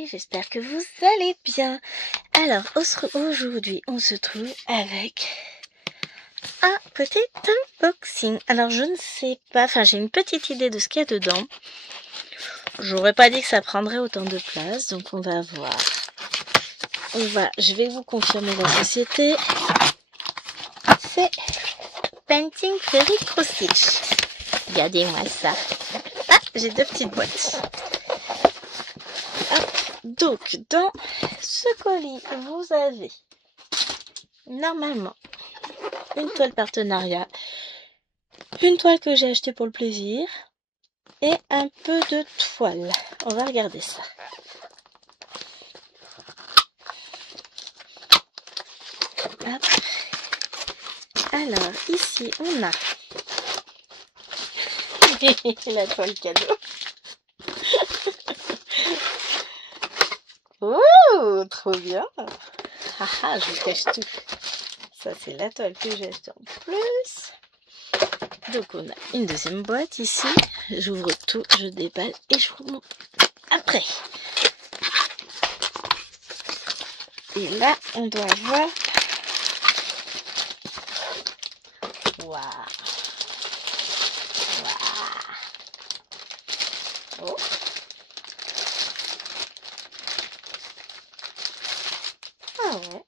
amis, j'espère que vous allez bien. Alors aujourd'hui on se trouve avec un petit unboxing. Alors je ne sais pas, enfin j'ai une petite idée de ce qu'il y a dedans. J'aurais pas dit que ça prendrait autant de place, donc on va voir. Je vais vous confirmer la société. C'est Painting Fairy Cross Stitch. Regardez-moi ça. Ah, j'ai deux petites boîtes. Hop. Donc, dans ce colis, vous avez normalement une toile partenariat, une toile que j'ai achetée pour le plaisir et un peu de toile. On va regarder ça. Hop. Alors, ici, on a la toile cadeau. Oh, trop bien. Ah, je vous cache tout. Ça, c'est la toile que j'ai achetée en plus. Donc, on a une deuxième boîte ici. J'ouvre tout, je déballe et je vous montre après. Et là, on doit voir. Waouh. Oh. Ah ouais.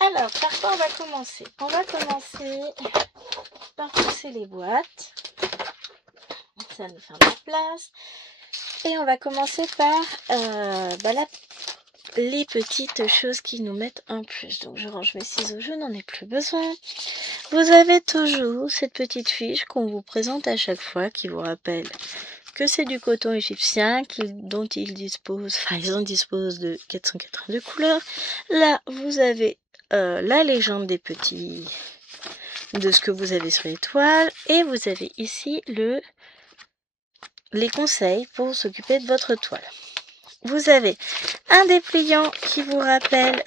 Alors, par quoi on va commencer? On va commencer par pousser les boîtes. Ça nous fait de la place. Et on va commencer par les petites choses qui nous mettent en plus. Donc, je range mes ciseaux, je n'en ai plus besoin. Vous avez toujours cette petite fiche qu'on vous présente à chaque fois qui vous rappelle que c'est du coton égyptien dont ils disposent de 482 couleurs. Là, vous avez la légende de ce que vous avez sur les toiles, et vous avez ici les conseils pour s'occuper de votre toile. Vous avez un dépliant qui vous rappelle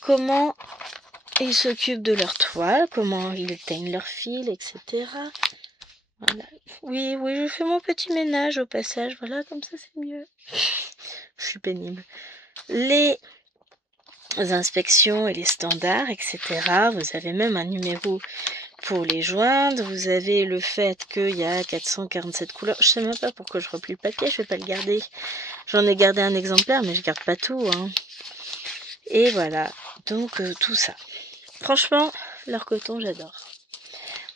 comment ils s'occupent de leur toile, comment ils teignent leur fil, etc. Voilà. Oui, je fais mon petit ménage au passage, voilà, comme ça c'est mieux. Je suis pénible. Les inspections et les standards, etc. Vous avez même un numéro pour les joindre. Vous avez le fait qu'il y a 447 couleurs. Je sais même pas pourquoi je replie le papier, je vais pas le garder. J'en ai gardé un exemplaire, mais je garde pas tout. Hein. Et voilà, donc tout ça. Franchement, leur coton, j'adore.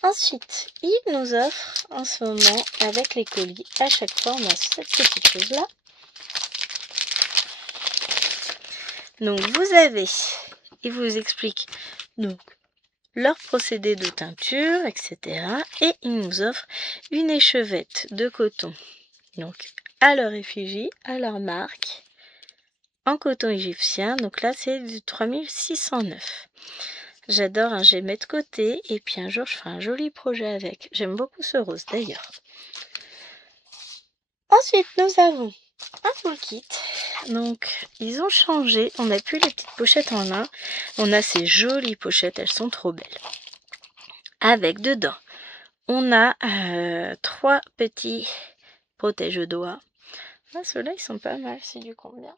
Ensuite, ils nous offrent en ce moment, avec les colis, à chaque fois, on a cette petite chose-là. Donc, vous avez, ils vous expliquent donc leur procédé de teinture, etc. Et ils nous offrent une échevette de coton, donc à leur effigie, à leur marque, en coton égyptien. Donc là, c'est du 3609. J'adore, hein, je vais mettre de côté et puis un jour je ferai un joli projet avec. J'aime beaucoup ce rose d'ailleurs. Ensuite, nous avons un toolkit. Donc, ils ont changé. On n'a plus les petites pochettes en lin. On a ces jolies pochettes, elles sont trop belles. Avec dedans, on a 3 petits protège-doigts. Ah, ceux-là, ils sont pas mal. C'est du combien?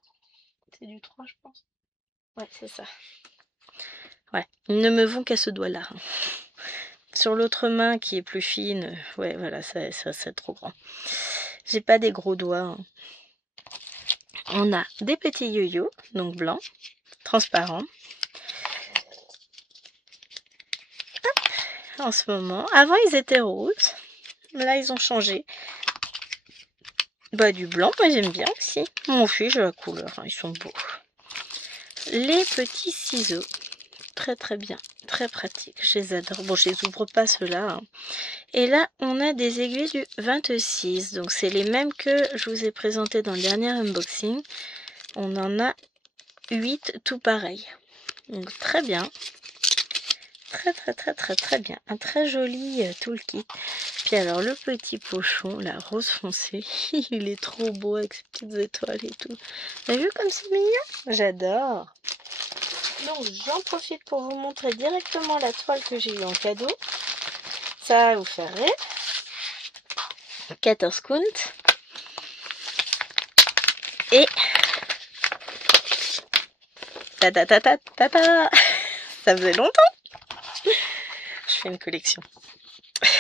C'est du 3, je pense. Ouais, c'est ça. Ouais, ils ne me vont qu'à ce doigt-là. Sur l'autre main qui est plus fine, ouais, voilà, ça c'est trop grand. J'ai pas des gros doigts. Hein. On a des petits yo-yo, donc blancs, transparents. Hop, en ce moment, avant ils étaient roses, mais là ils ont changé. Du blanc, moi j'aime bien aussi. Mon fiche la couleur, hein, ils sont beaux. Les petits ciseaux, très bien, très pratiques, je les adore. Bon, je les ouvre pas ceux-là. Hein. Et là, on a des aiguilles du 26. Donc, c'est les mêmes que je vous ai présenté dans le dernier unboxing. On en a 8 tout pareil. Donc, très bien. Très bien. Un très joli toolkit. Puis alors, le petit pochon, la rose foncée. Il est trop beau avec ses petites étoiles et tout. Vous avez vu comme c'est mignon? J'adore. Donc, j'en profite pour vous montrer directement la toile que j'ai eue en cadeau. Ça va vous faire rire. 14 count. Et ta ta ta ta ta ta, ça faisait longtemps. Je fais une collection.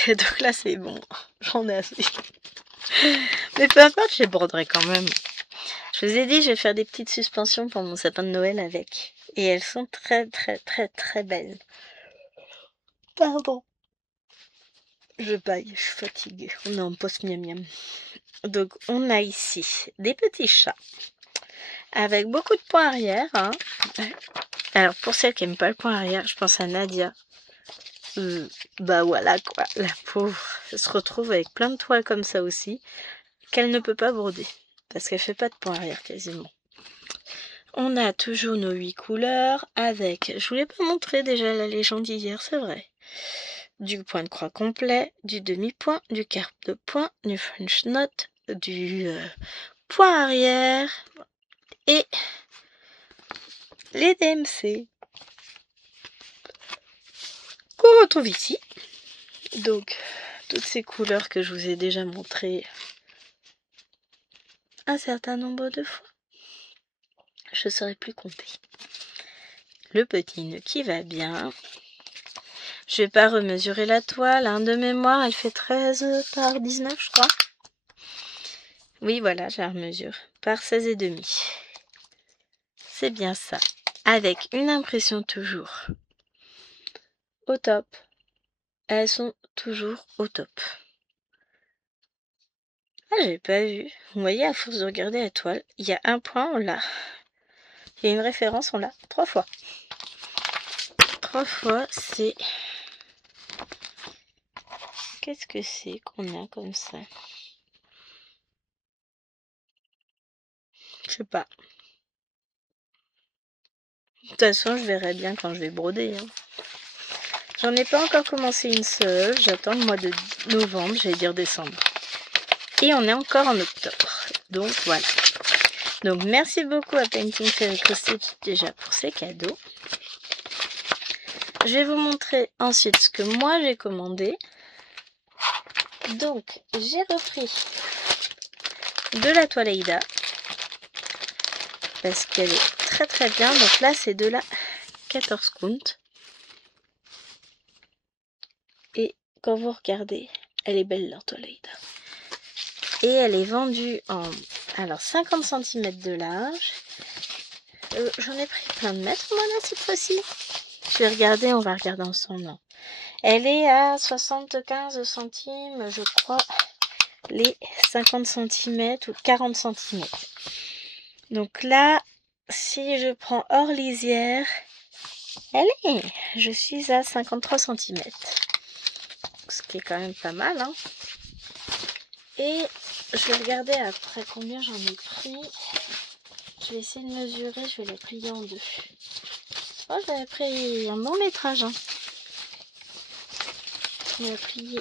Et donc là c'est bon, j'en ai assez. Mais peu importe, je les broderai quand même. Je vous ai dit, je vais faire des petites suspensions pour mon sapin de Noël avec. Et elles sont très très très très belles. Pardon. Je baille, je suis fatiguée. On est en post miam miam. Donc on a ici des petits chats avec beaucoup de points arrière. Hein. Alors pour celles qui n'aiment pas le point arrière, je pense à Nadia. Bah voilà quoi, la pauvre. Elle se retrouve avec plein de toiles comme ça aussi, qu'elle ne peut pas broder. Parce qu'elle fait pas de point arrière quasiment. On a toujours nos 8 couleurs avec, je voulais pas montrer déjà la légende d'hier, c'est vrai. Du point de croix complet, du demi-point, du quart de point, du French knot, du point arrière et les DMC qu'on retrouve ici. Donc, toutes ces couleurs que je vous ai déjà montrées un certain nombre de fois. Je ne saurais plus compter. Le petit nœud qui va bien. Je vais pas remesurer la toile, hein, de mémoire, elle fait 13 par 19, je crois. Oui, voilà, je la remesure. Par 16,5. C'est bien ça. Avec une impression toujours au top. Elles sont toujours au top. Ah, j'ai pas vu. Vous voyez, à force de regarder la toile, il y a un point, on l'a. Il y a une référence, on l'a 3 fois. 3 fois, c'est... Qu'est-ce que c'est qu'on a comme ça? Je sais pas. De toute façon, je verrai bien quand je vais broder. Hein. J'en ai pas encore commencé une seule. J'attends le mois de novembre, j'allais dire décembre. Et on est encore en octobre. Donc voilà. Donc merci beaucoup à Painting Fairy Crusty déjà pour ces cadeaux. Je vais vous montrer ensuite ce que moi j'ai commandé. Donc j'ai repris de la toile Aida. Parce qu'elle est très très bien. Donc là c'est de la 14 count. Et quand vous regardez, elle est belle leur toile Aida. Et elle est vendue en alors 50 cm de large. J'en ai pris plein de mètres moi là cette fois-ci. Je vais regarder, on va regarder ensemble. Non. Elle est à 75 centimes, je crois, les 50 cm ou 40 cm. Donc là, si je prends hors lisière, je suis à 53 cm. Ce qui est quand même pas mal. Hein. Et je vais regarder après combien j'en ai pris. Je vais essayer de mesurer, je vais la plier en deux. Oh, j'avais pris un bon métrage. Hein. Je vais la plier.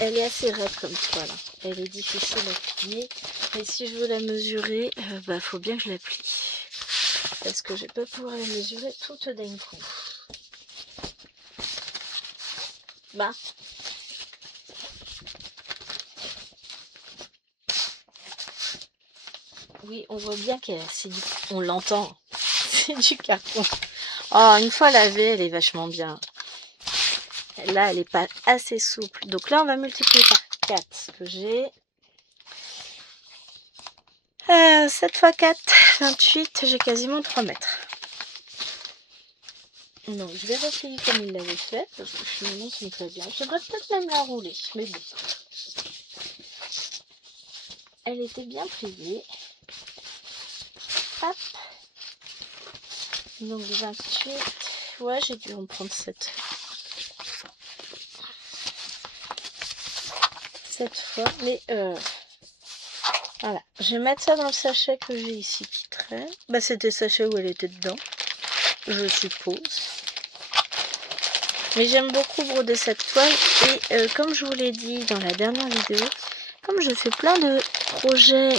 Elle est assez raide comme toile. Elle est difficile à plier. Et si je veux la mesurer, bah faut bien que je la plie. Parce que je vais pas pouvoir la mesurer toute d'un coup. Bah. Oui, on voit bien qu'elle c'est du... On l'entend. C'est du carton. Oh, une fois lavée, elle est vachement bien. Là, elle n'est pas assez souple. Donc là, on va multiplier par 4. Ce que j'ai... 7 x 4, 28. J'ai quasiment 3 mètres. Donc, je vais replier comme il l'avait fait. Parce que finalement, ça me plaît bien. Je devrais peut-être même la rouler. Mais bon. Elle était bien pliée. Hop. Donc 28. Ouais, j'ai dû en prendre 7. 7 fois. Mais voilà. Je vais mettre ça dans le sachet que j'ai ici qui traîne. Bah c'était le sachet où elle était dedans. Je suppose. Mais j'aime beaucoup broder cette toile. Et comme je vous l'ai dit dans la dernière vidéo, comme je fais plein de projets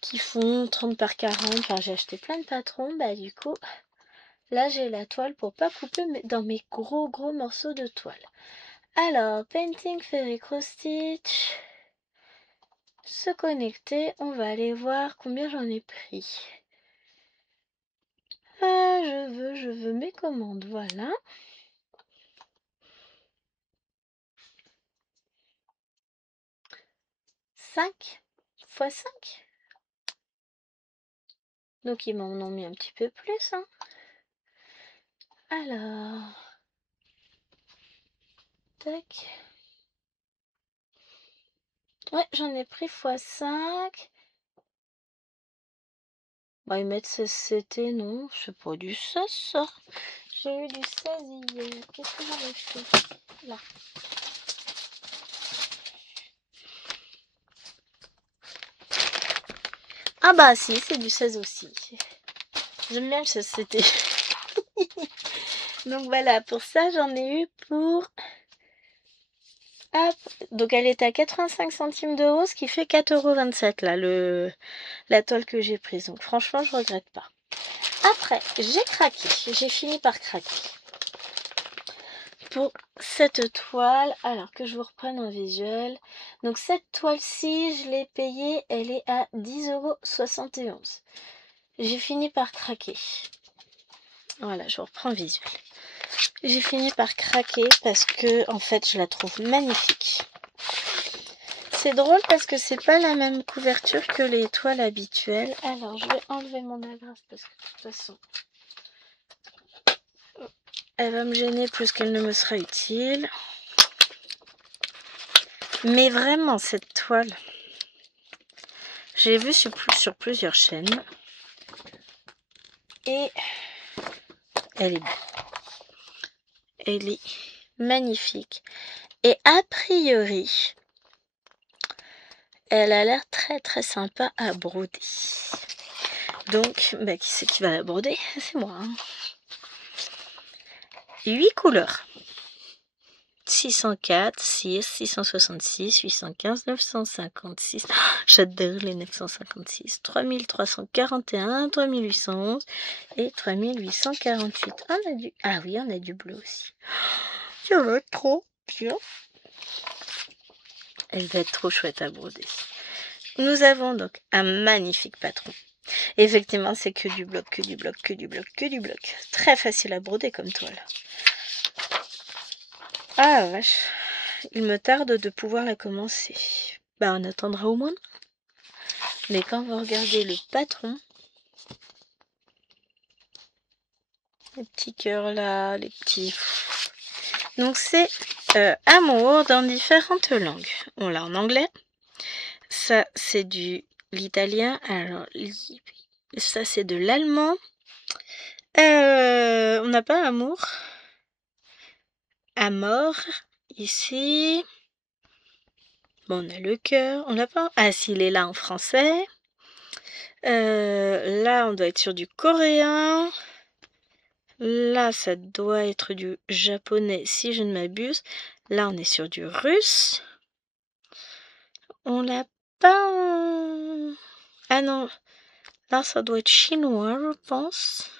qui font 30 par 40, enfin j'ai acheté plein de patrons, bah du coup, là j'ai la toile pour pas couper dans mes gros morceaux de toile. Alors, Painting Fairy Cross Stitch, se connecter. On va aller voir combien j'en ai pris. Ah, je veux mes commandes, voilà. 5 fois 5. Donc ils m'en ont mis un petit peu plus, hein. Alors, tac. Ouais, j'en ai pris fois 5. Bah, ils mettent 16 CT, non, c'est pas du 16 ça. J'ai eu du 16 hier. Qu'est-ce que j'en ai fait là? Ah bah si, c'est du 16 aussi. J'aime bien le 16 CT. Donc voilà, pour ça, j'en ai eu pour... Hop. Donc elle est à 85 centimes d'euros, ce qui fait 4,27 € là, la toile que j'ai prise. Donc franchement, je regrette pas. Après, j'ai craqué. J'ai fini par craquer. Pour cette toile, alors que je vous reprenne en visuel. Donc cette toile-ci, je l'ai payée, elle est à 10,71 €. J'ai fini par craquer. Voilà, je vous reprends en visuel. J'ai fini par craquer parce que, en fait, je la trouve magnifique. C'est drôle parce que c'est pas la même couverture que les toiles habituelles. Alors, je vais enlever mon agrafe parce que de toute façon, elle va me gêner plus qu'elle ne me sera utile. Mais vraiment, cette toile, j'ai vu sur plusieurs chaînes. Et elle est belle. Elle est magnifique. Et a priori, elle a l'air très très sympa à broder. Donc, bah, qui c'est qui va la broder? C'est moi. Hein. 8 couleurs. 604, 6, 666, 815, 956. J'adore les 956. 3341, 3811 et 3848. On a du... Ah oui, on a du bleu aussi. Ça va être trop bien. Elle va être trop chouette à broder. Nous avons donc un magnifique patron. Effectivement, c'est que du bloc, que du bloc, que du bloc, que du bloc. Très facile à broder comme toile. Ah vache, il me tarde de pouvoir la commencer. Bah on attendra au moins. Mais quand vous regardez le patron, les petits cœurs là, les petits... Donc c'est amour dans différentes langues. On l'a en anglais. Ça c'est du l'italien. Alors ça c'est de l'allemand. On n'a pas amour. Amor ici. Bon, on a le cœur. On l'a pas. Ah s'il est là en français. Là on doit être sur du coréen. Là, ça doit être du japonais si je ne m'abuse. Là, on est sur du russe. On n'a pas... Ah non, là, ça doit être chinois, je pense.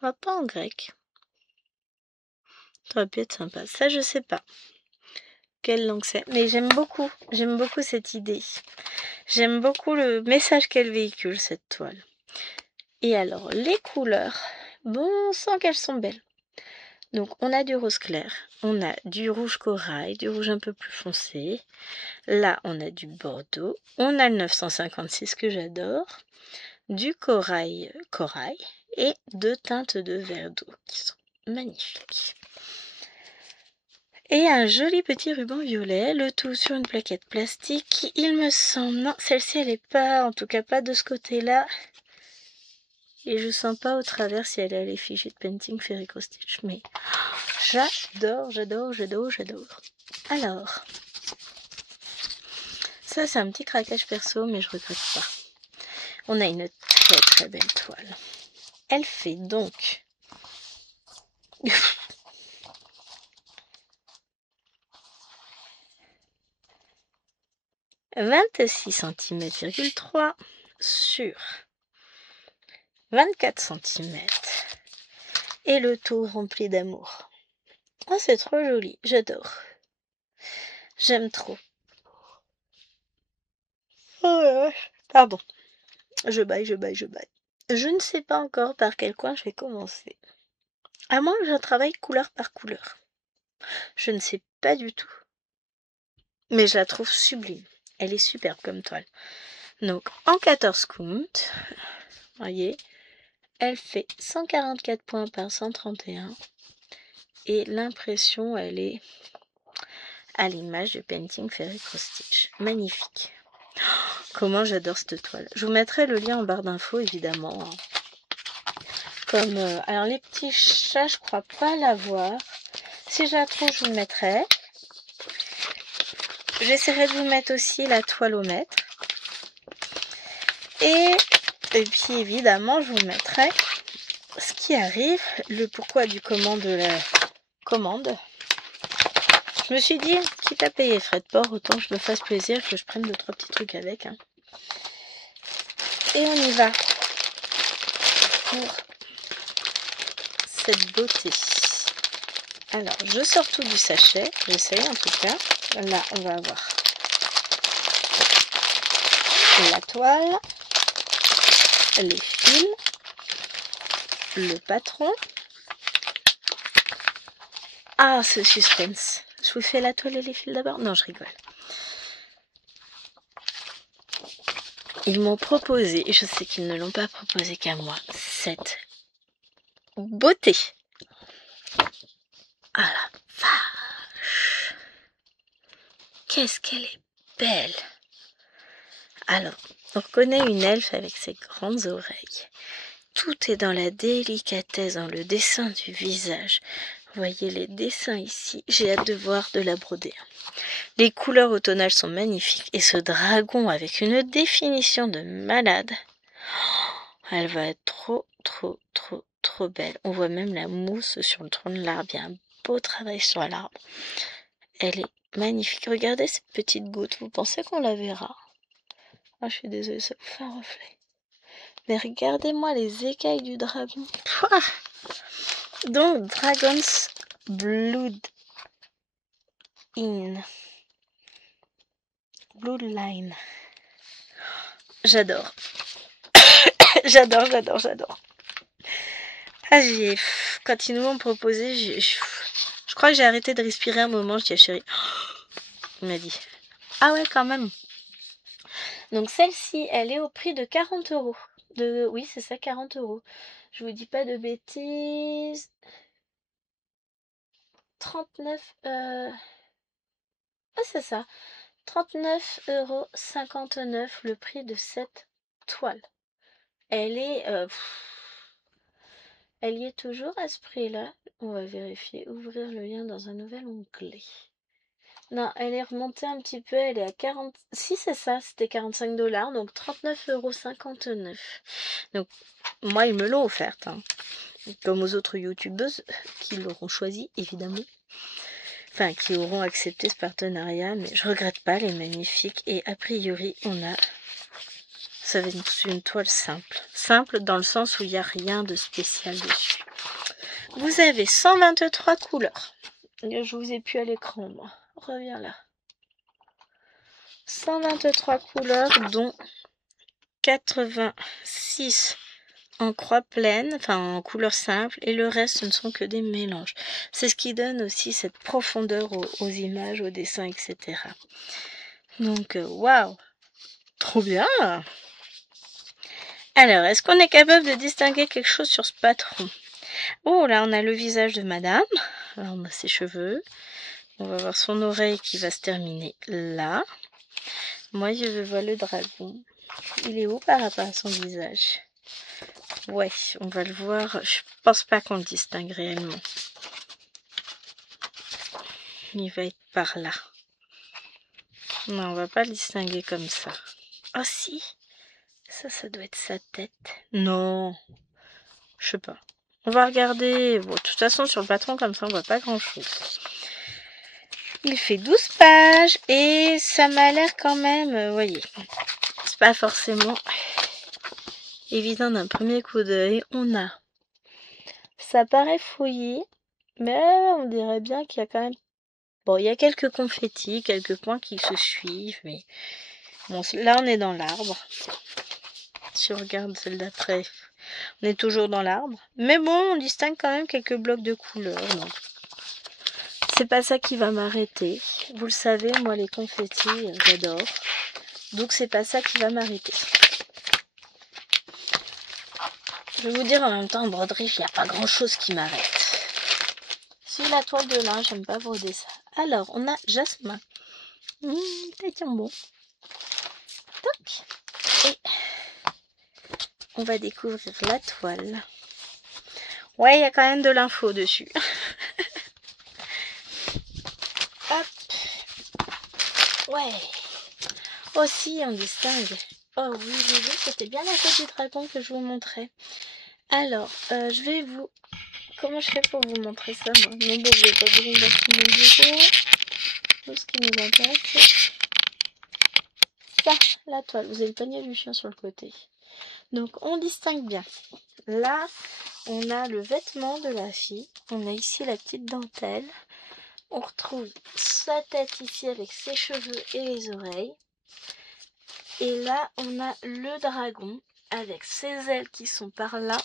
On va pas en grec. Ça aurait pu être sympa. Ça, je sais pas quelle langue c'est. Mais j'aime beaucoup cette idée. J'aime beaucoup le message qu'elle véhicule, cette toile. Et alors, les couleurs, bon, on sent qu'elles sont belles. Donc on a du rose clair, on a du rouge corail, du rouge un peu plus foncé. Là on a du bordeaux, on a le 956 que j'adore, du corail et deux teintes de verre d'eau qui sont magnifiques. Et un joli petit ruban violet, le tout sur une plaquette plastique. Il me semble, non, celle-ci elle est pas, en tout cas pas de ce côté-là. Et je sens pas au travers si elle est à l'effigie de Painting Fairy Stitch, mais j'adore. Alors, ça c'est un petit craquage perso, mais je regrette pas. On a une très très belle toile. Elle fait donc 26 cm,3 sur 24 cm. Et le tout rempli d'amour. Oh, c'est trop joli, j'adore. J'aime trop. Oh la vache. Pardon. Je baille, je baille, je baille. Je ne sais pas encore par quel coin je vais commencer. À moins que je travaille couleur par couleur. Je ne sais pas du tout. Mais je la trouve sublime. Elle est superbe comme toile. Donc en 14 count, voyez, elle fait 144 points par 131. Et l'impression, elle est à l'image du painting Ferry Cross Stitch. Magnifique. Comment j'adore cette toile. Je vous mettrai le lien en barre d'infos, évidemment. Comme, alors les petits chats, je crois pas l'avoir. Si je la trouve, je vous le mettrai. J'essaierai de vous mettre aussi la toile au mètre. Et puis évidemment, je vous mettrai ce qui arrive, le pourquoi du comment de la commande. Je me suis dit, quitte à payer frais de port, autant je me fasse plaisir, que je prenne 2-3 petits trucs avec. Hein. Et on y va pour cette beauté. Alors, je sors tout du sachet, j'essaye en tout cas. Là, on va avoir la toile, les fils, le patron. Ah, ce suspense. Je vous fais la toile et les fils d'abord? Non, je rigole. Ils m'ont proposé, et je sais qu'ils ne l'ont pas proposé qu'à moi, cette beauté. Ah la vache! Qu'est-ce qu'elle est belle! Alors, on reconnaît une elfe avec ses grandes oreilles. Tout est dans la délicatesse, dans le dessin du visage. Vous voyez les dessins ici, j'ai hâte de voir de la broder. Les couleurs automnales sont magnifiques et ce dragon avec une définition de malade. Elle va être trop belle. On voit même la mousse sur le tronc de l'arbre. Il y a un beau travail sur l'arbre. Elle est magnifique. Regardez cette petite goutte. Vous pensez qu'on la verra? Ah, je suis désolée, ça vous fait un reflet. Mais regardez-moi les écailles du dragon. Pouah. Donc, Dragon's Blood Bloodline. J'adore. j'adore. Ah, quand ils nous l'ont proposé, je crois que j'ai arrêté de respirer un moment. Je dis à chérie, il m'a dit, ah ouais, quand même. Donc celle-ci, elle est au prix de 40 euros. Oui, c'est ça, 40 euros. Je vous dis pas de bêtises. 39. Ah, c'est ça. 39,59 € le prix de cette toile. Elle est. Elle y est toujours à ce prix-là. On va vérifier. Ouvrir le lien dans un nouvel onglet. Non, elle est remontée un petit peu. Elle est à 40. Si, c'est ça. C'était 45 $. Donc 39,59 €. Donc, moi, ils me l'ont offerte. Hein. Comme aux autres youtubeuses qui l'auront choisi, évidemment. Enfin, qui auront accepté ce partenariat. Mais je regrette pas. Elle est magnifique. Et a priori, on a. Ça va être une toile simple. Simple dans le sens où il n'y a rien de spécial dessus. Vous avez 123 couleurs. Je vous ai plus à l'écran, moi. Reviens là. 123 couleurs, dont 86 en croix pleine, enfin en couleur simple, et le reste, ce ne sont que des mélanges. C'est ce qui donne aussi cette profondeur aux images, aux dessins, etc. Donc, waouh! Trop bien! Alors, est-ce qu'on est capable de distinguer quelque chose sur ce patron? Oh, là, on a le visage de madame. Alors, on a ses cheveux. On va voir son oreille qui va se terminer là. Moi, je veux voir le dragon. Il est où par rapport à son visage? Ouais, on va le voir. Je pense pas qu'on le distingue réellement. Il va être par là. Non, on va pas le distinguer comme ça. Oh si! Ça doit être sa tête. Non! Je sais pas. On va regarder. Bon, de toute façon, sur le patron, comme ça, on voit pas grand-chose. Il fait 12 pages et ça m'a l'air quand même, vous voyez, c'est pas forcément évident d'un premier coup d'œil. Ça paraît fouillé, mais on dirait bien qu'il y a quand même, bon, il y a quelques confettis, quelques points qui se suivent, mais Bon, là, on est dans l'arbre. Si on regarde celle d'après, on est toujours dans l'arbre. Mais bon, on distingue quand même quelques blocs de couleurs. Donc, c'est pas ça qui va m'arrêter. Vous le savez, moi, les confettis, j'adore. Donc, c'est pas ça qui va m'arrêter. Je vais vous dire en même temps, en broderie, il n'y a pas grand chose qui m'arrête. Si la toile de lin, j'aime pas broder ça. Alors, on a jasmin. Ça tient bon. Toc. Et on va découvrir la toile. Ouais, il y a quand même de l'info dessus. Hop. Ouais. Aussi, on distingue. Oh oui, oui, oui, c'était bien la tête du dragon que je vous montrais. Alors, je vais vous... Comment je fais pour vous montrer ça, moi? Non, bon, je vais pas vous montrer mon bureau. Tout ce qui nous intéresse, c'est ça, la toile. Vous avez le panier du chien sur le côté. Donc, on distingue bien. Là, on a le vêtement de la fille. On a ici la petite dentelle. On retrouve sa tête ici avec ses cheveux et les oreilles. Et là, on a le dragon avec ses ailes qui sont par là.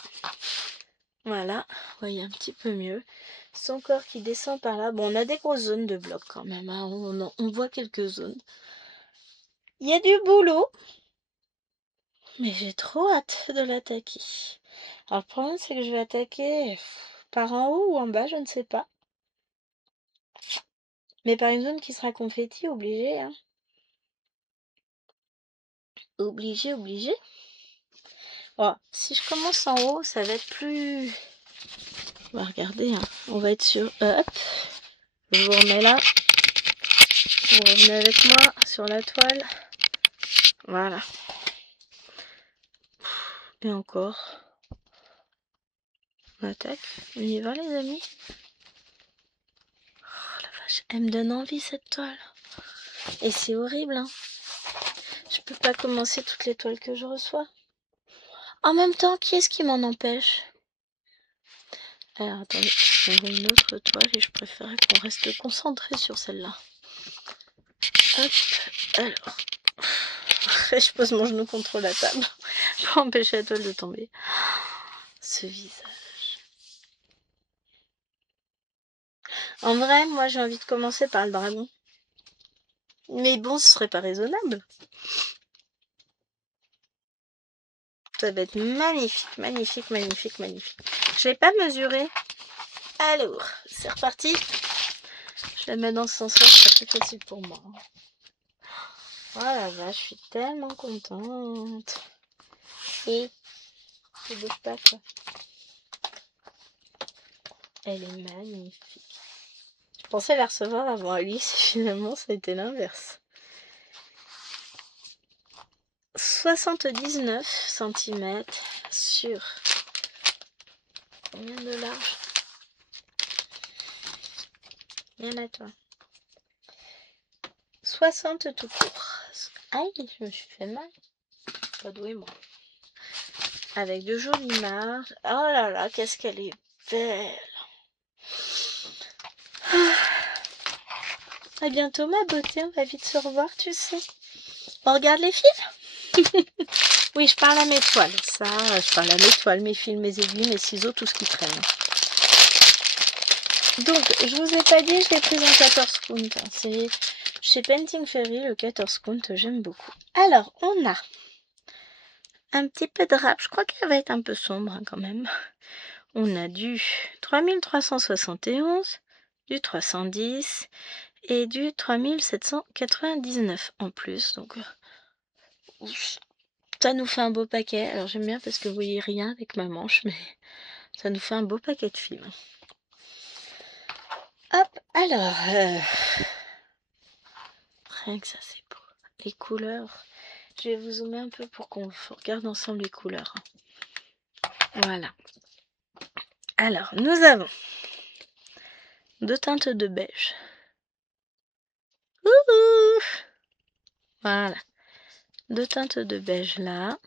Voilà, vous voyez un petit peu mieux. Son corps qui descend par là. Bon, on a des grosses zones de blocs quand même. Hein. On voit quelques zones. Il y a du boulot. Mais j'ai trop hâte de l'attaquer. Alors, le problème, c'est que je vais attaquer par en haut ou en bas, je ne sais pas. Mais par une zone qui sera confetti, obligé. Hein. Obligé, obligé. Oh, si je commence en haut, ça va être plus... On va regarder, hein. On va être sur... hop. Je vous remets là. Vous revenez avec moi sur la toile. Voilà. Et encore. On attaque. On y va, les amis. Oh la vache, elle me donne envie cette toile. Et c'est horrible, hein. Je peux pas commencer toutes les toiles que je reçois. En même temps, qui est-ce qui m'en empêche? Alors, attendez, je prends une autre toile et je préférais qu'on reste concentré sur celle-là. Hop, alors. Je pose mon genou contre la table pour empêcher la toile de tomber. Ce visage. En vrai, moi j'ai envie de commencer par le dragon. Mais bon, ce serait pas raisonnable. Ça va être magnifique, magnifique, magnifique, magnifique. Je vais pas mesurer. Alors, c'est reparti. Je la mets dans ce sens-là, c'est plus facile pour moi. Oh la vache, je suis tellement contente. Et je ne bouge pas quoi. Elle est magnifique. Je pensais la recevoir avant Alice, finalement ça a été l'inverse. 79 cm sur combien de large? Bien à toi. 60 tout court. Aïe, je me suis fait mal. Pas doué moi. Avec de jolies marges. Oh là là, qu'est-ce qu'elle est belle. À bientôt ma beauté, on va vite se revoir, tu sais. On regarde les fils. Oui, je parle à mes toiles. Ça, je parle à mes toiles, mes fils, mes aiguilles, mes ciseaux, tout ce qui traîne. Donc, je vous ai pas dit, je l'ai prise en 14 count. C'est chez Painting Fairy, le 14 count, j'aime beaucoup. Alors, on a un petit peu de rap. Je crois qu'elle va être un peu sombre hein, quand même. On a du 3371, du 310 et du 3799 en plus. Donc, ça nous fait un beau paquet. Alors, j'aime bien parce que vous voyez rien avec ma manche, mais ça nous fait un beau paquet de fils. Hop, alors, rien que ça c'est beau. Les couleurs, je vais vous zoomer un peu pour qu'on regarde ensemble les couleurs. Voilà. Alors, nous avons deux teintes de beige. Ouh, voilà. Deux teintes de beige là.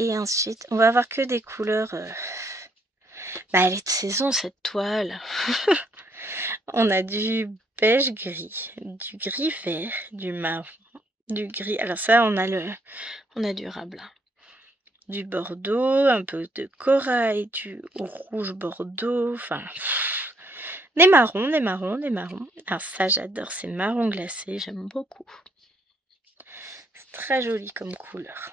Et ensuite, on va avoir que des couleurs... Bah, elle est de saison cette toile. On a du beige gris, du gris vert, du marron, du gris. Alors ça, on a du Rabelais. Du bordeaux, un peu de corail, du rouge bordeaux, enfin... Des marrons, des marrons, des marrons. Alors ça, j'adore, c'est marron glacé, j'aime beaucoup. C'est très joli comme couleur.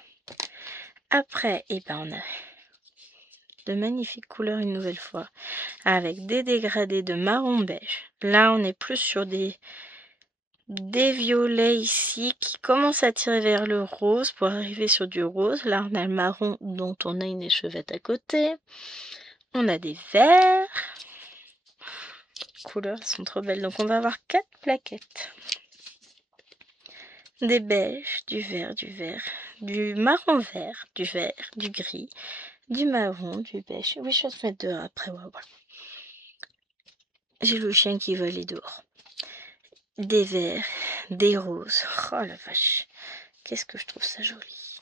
Après, on a de magnifiques couleurs une nouvelle fois, avec des dégradés de marron beige. Là, on est plus sur des violets ici qui commencent à tirer vers le rose pour arriver sur du rose. Là, on a le marron dont on a une échevette à côté. On a des verts. Les couleurs sont trop belles. Donc, on va avoir 4 plaquettes. Des beiges, du vert, du marron vert, du vert, du gris, du marron, du beige. Oui, je vais te mettre dehors après. Ouais, voilà. J'ai le chien qui va aller dehors. Des verts, des roses. Oh la vache. Qu'est-ce que je trouve ça joli.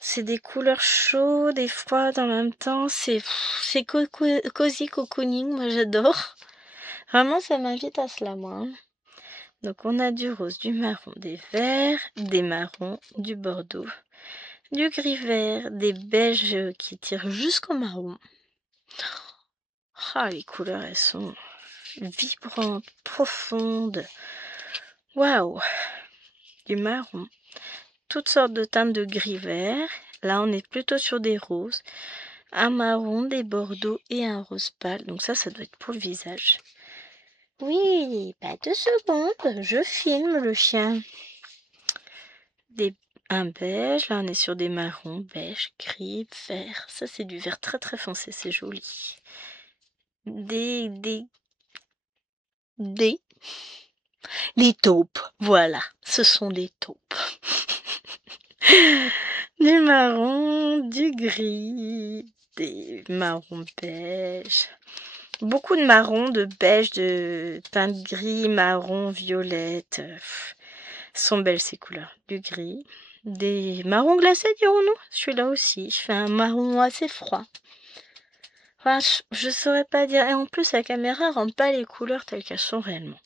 C'est des couleurs chaudes et froides en même temps. C'est cosy cocooning. Moi, j'adore. Vraiment, ça m'invite à cela, moi. Hein. Donc, on a du rose, du marron, des verts, des marrons, du bordeaux, du gris-vert, des beiges qui tirent jusqu'au marron. Ah, les couleurs, elles sont vibrantes, profondes. Waouh! Du marron. Toutes sortes de teintes de gris-vert. Là, on est plutôt sur des roses. Un marron, des bordeaux et un rose pâle. Donc ça doit être pour le visage. Oui, pas de seconde. Je filme le chien. Un beige. Là, on est sur des marrons, beige, gris, vert. Ça, c'est du vert très très foncé. C'est joli. Les taupes. Voilà, ce sont des taupes. Du marron, du gris, des marrons beige. Beaucoup de marron, de beige, de teinte gris, marron, violette. Sont belles ces couleurs. Du gris. Des marrons glacés, dirons-nous. Celui-là aussi. Je fais un marron assez froid. Enfin, je saurais pas dire. Et en plus, la caméra rend pas les couleurs telles qu'elles sont réellement.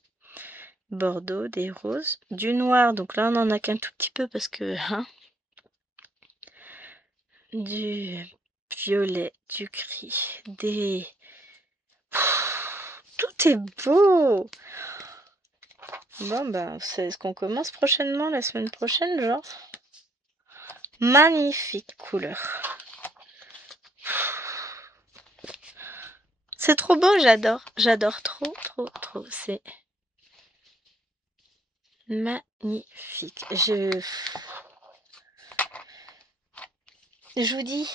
Bordeaux, des roses, du noir. Donc là, on en a qu'un tout petit peu parce que... Hein, du violet, du gris, des... Tout est beau. Bon, c'est ce qu'on commence prochainement, la semaine prochaine, genre. Magnifique couleur. C'est trop beau, j'adore. J'adore trop, trop, trop. C'est magnifique. Je vous dis,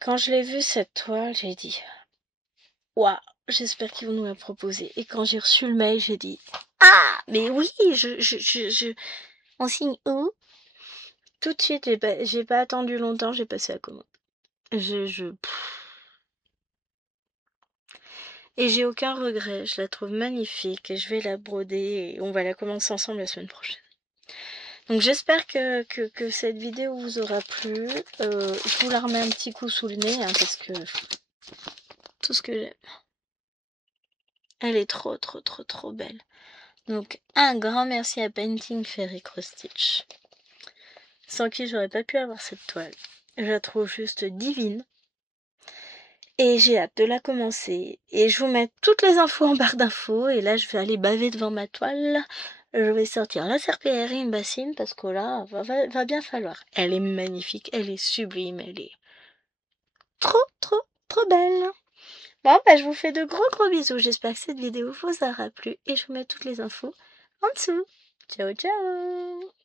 quand je l'ai vu cette toile, j'ai dit, waouh, j'espère qu'ils vont nous la proposer. Et quand j'ai reçu le mail, j'ai dit, ah, mais oui, on signe où? Tout de suite, j'ai pas attendu longtemps, j'ai passé la commande. Et j'ai aucun regret, je la trouve magnifique et je vais la broder et on va la commencer ensemble la semaine prochaine. Donc j'espère que cette vidéo vous aura plu. Je vous la remets un petit coup sous le nez hein, parce que tout ce que j'aime. Elle est trop trop trop trop belle. Donc un grand merci à Painting Fairy Cross Stitch. Sans qui j'aurais pas pu avoir cette toile. Je la trouve juste divine. Et j'ai hâte de la commencer. Et je vous mets toutes les infos en barre d'infos. Et là, je vais aller baver devant ma toile. Je vais sortir la serpillière et une bassine parce que là, va bien falloir. Elle est magnifique, elle est sublime, elle est trop, trop, trop belle. Bon, je vous fais de gros gros bisous. J'espère que cette vidéo vous aura plu. Et je vous mets toutes les infos en dessous. Ciao, ciao!